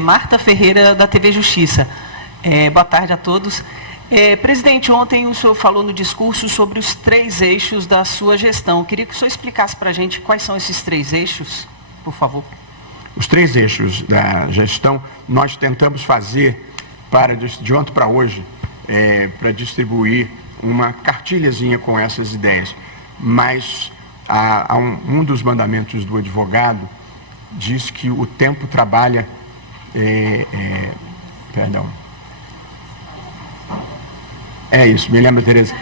Marta Ferreira, da TV Justiça. Boa tarde a todos. Presidente, ontem o senhor falou no discurso sobre os 3 eixos da sua gestão. Eu queria que o senhor explicasse para a gente quais são esses 3 eixos, por favor. Os 3 eixos da gestão, nós tentamos fazer, de ontem para hoje, para distribuir uma cartilhazinha com essas ideias. Mas um dos mandamentos do advogado diz que o tempo trabalha... perdão. É isso, me lembra, Tereza?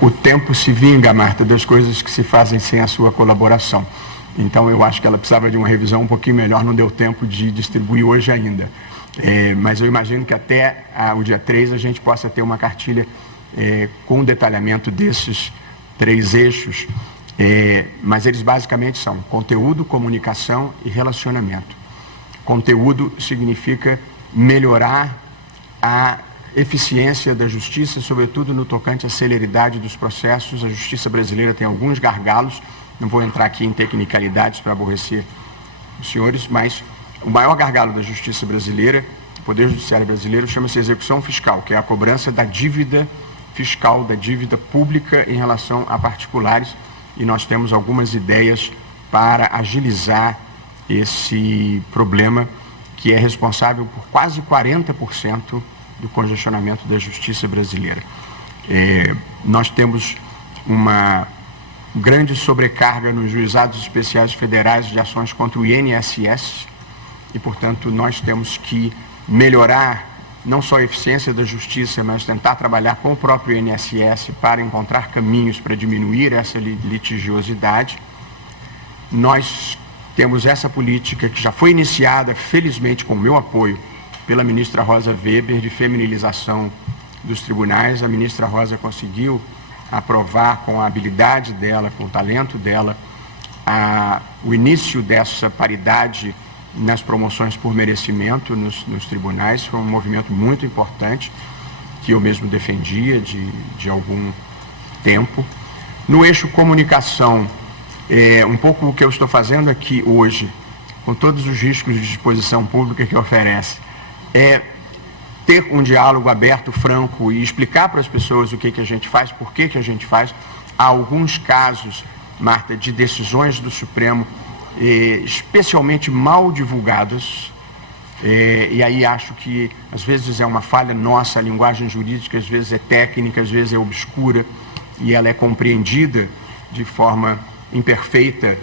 O tempo se vinga, Marta, das coisas que se fazem sem a sua colaboração. Então, eu acho que ela precisava de uma revisão um pouquinho melhor, não deu tempo de distribuir hoje ainda. Mas eu imagino que até o dia 3 a gente possa ter uma cartilha com detalhamento desses 3 eixos. Mas eles basicamente são conteúdo, comunicação e relacionamento. Conteúdo significa melhorar a eficiência da justiça, sobretudo no tocante à celeridade dos processos. A justiça brasileira tem alguns gargalos, não vou entrar aqui em tecnicalidades para aborrecer os senhores, mas o maior gargalo da justiça brasileira, do Poder Judiciário brasileiro, chama-se execução fiscal, que é a cobrança da dívida fiscal, da dívida pública em relação a particulares, e nós temos algumas ideias para agilizar esse problema, que é responsável por quase 40% do congestionamento da justiça brasileira. Nós temos uma grande sobrecarga nos juizados especiais federais de ações contra o INSS e, portanto, nós temos que melhorar não só a eficiência da justiça, mas tentar trabalhar com o próprio INSS para encontrar caminhos para diminuir essa litigiosidade. Nós temos essa política que já foi iniciada, felizmente, com o meu apoio, pela ministra Rosa Weber, de feminilização dos tribunais. A ministra Rosa conseguiu aprovar, com a habilidade dela, com o talento dela, o início dessa paridade nas promoções por merecimento nos tribunais. Foi um movimento muito importante, que eu mesmo defendia de algum tempo. No eixo comunicação, um pouco o que eu estou fazendo aqui hoje, com todos os riscos de exposição pública que oferece, é ter um diálogo aberto, franco, e explicar para as pessoas o que a gente faz, por que a gente faz. Há alguns casos, Marta, de decisões do Supremo especialmente mal divulgadas, e aí acho que às vezes é uma falha nossa, a linguagem jurídica às vezes é técnica, às vezes é obscura, e ela é compreendida de forma imperfeita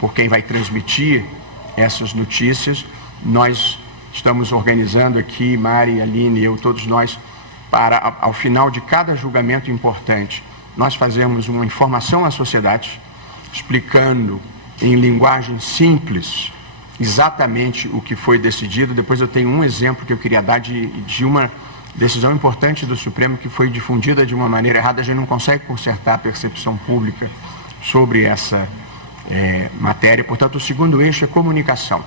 por quem vai transmitir essas notícias. Nós estamos organizando aqui, Mari, Aline, eu, todos nós, para ao final de cada julgamento importante, nós fazemos uma informação à sociedade, explicando em linguagem simples exatamente o que foi decidido. Depois eu tenho um exemplo que eu queria dar de uma decisão importante do Supremo que foi difundida de uma maneira errada. A gente não consegue consertar a percepção pública sobre essa matéria. Portanto, o segundo eixo é comunicação.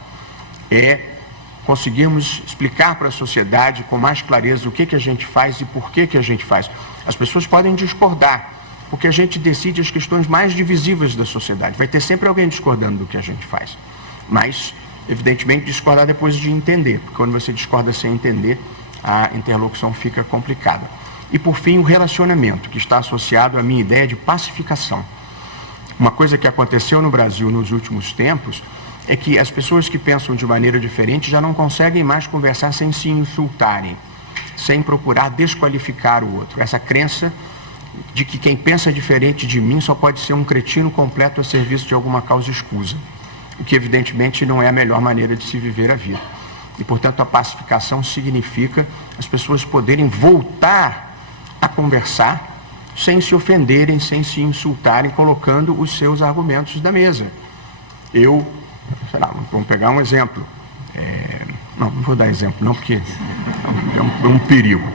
Conseguirmos explicar para a sociedade com mais clareza o que a gente faz e por que a gente faz. As pessoas podem discordar, porque a gente decide as questões mais divisivas da sociedade. Vai ter sempre alguém discordando do que a gente faz. Mas, evidentemente, discordar depois de entender, porque quando você discorda sem entender, a interlocução fica complicada. E, por fim, o relacionamento, que está associado à minha ideia de pacificação. Uma coisa que aconteceu no Brasil nos últimos tempos é que as pessoas que pensam de maneira diferente já não conseguem mais conversar sem se insultarem, sem procurar desqualificar o outro. Essa crença de que quem pensa diferente de mim só pode ser um cretino completo a serviço de alguma causa escusa, o que evidentemente não é a melhor maneira de se viver a vida. E, portanto, a pacificação significa as pessoas poderem voltar a conversar sem se ofenderem, sem se insultarem, colocando os seus argumentos na mesa. Vamos pegar um exemplo. Não vou dar exemplo, não, porque é um perigo.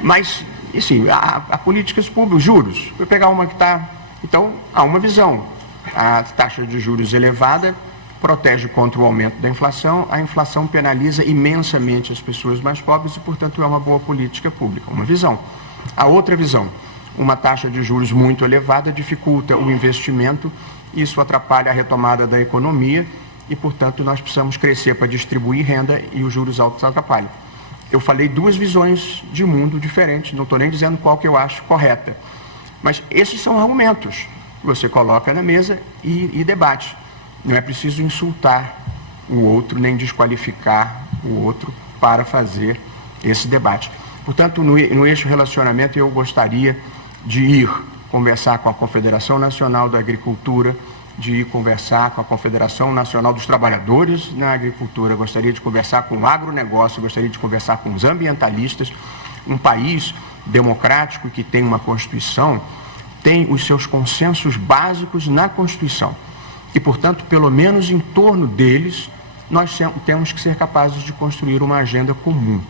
Mas, assim, há políticas públicas, juros. Vou pegar uma que está... Então, há uma visão. A taxa de juros elevada protege contra o aumento da inflação. A inflação penaliza imensamente as pessoas mais pobres e, portanto, é uma boa política pública. Uma visão. A outra visão, uma taxa de juros muito elevada dificulta o investimento isso atrapalha a retomada da economia e, portanto, nós precisamos crescer para distribuir renda e os juros altos atrapalham. Eu falei duas visões de mundo diferentes, não estou nem dizendo qual que eu acho correta, mas esses são argumentos que você coloca na mesa e debate. Não é preciso insultar o outro, nem desqualificar o outro para fazer esse debate. Portanto, no eixo relacionamento, eu gostaria de ir conversar com a Confederação Nacional da Agricultura, de ir conversar com a Confederação Nacional dos Trabalhadores na Agricultura, gostaria de conversar com o agronegócio, gostaria de conversar com os ambientalistas. Um país democrático que tem uma Constituição tem os seus consensos básicos na Constituição. E, portanto, pelo menos em torno deles, nós temos que ser capazes de construir uma agenda comum.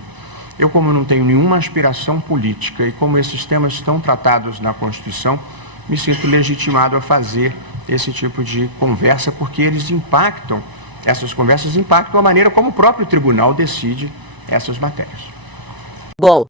Eu, como não tenho nenhuma aspiração política e como esses temas estão tratados na Constituição, me sinto legitimado a fazer esse tipo de conversa, porque essas conversas impactam a maneira como o próprio tribunal decide essas matérias. Bom,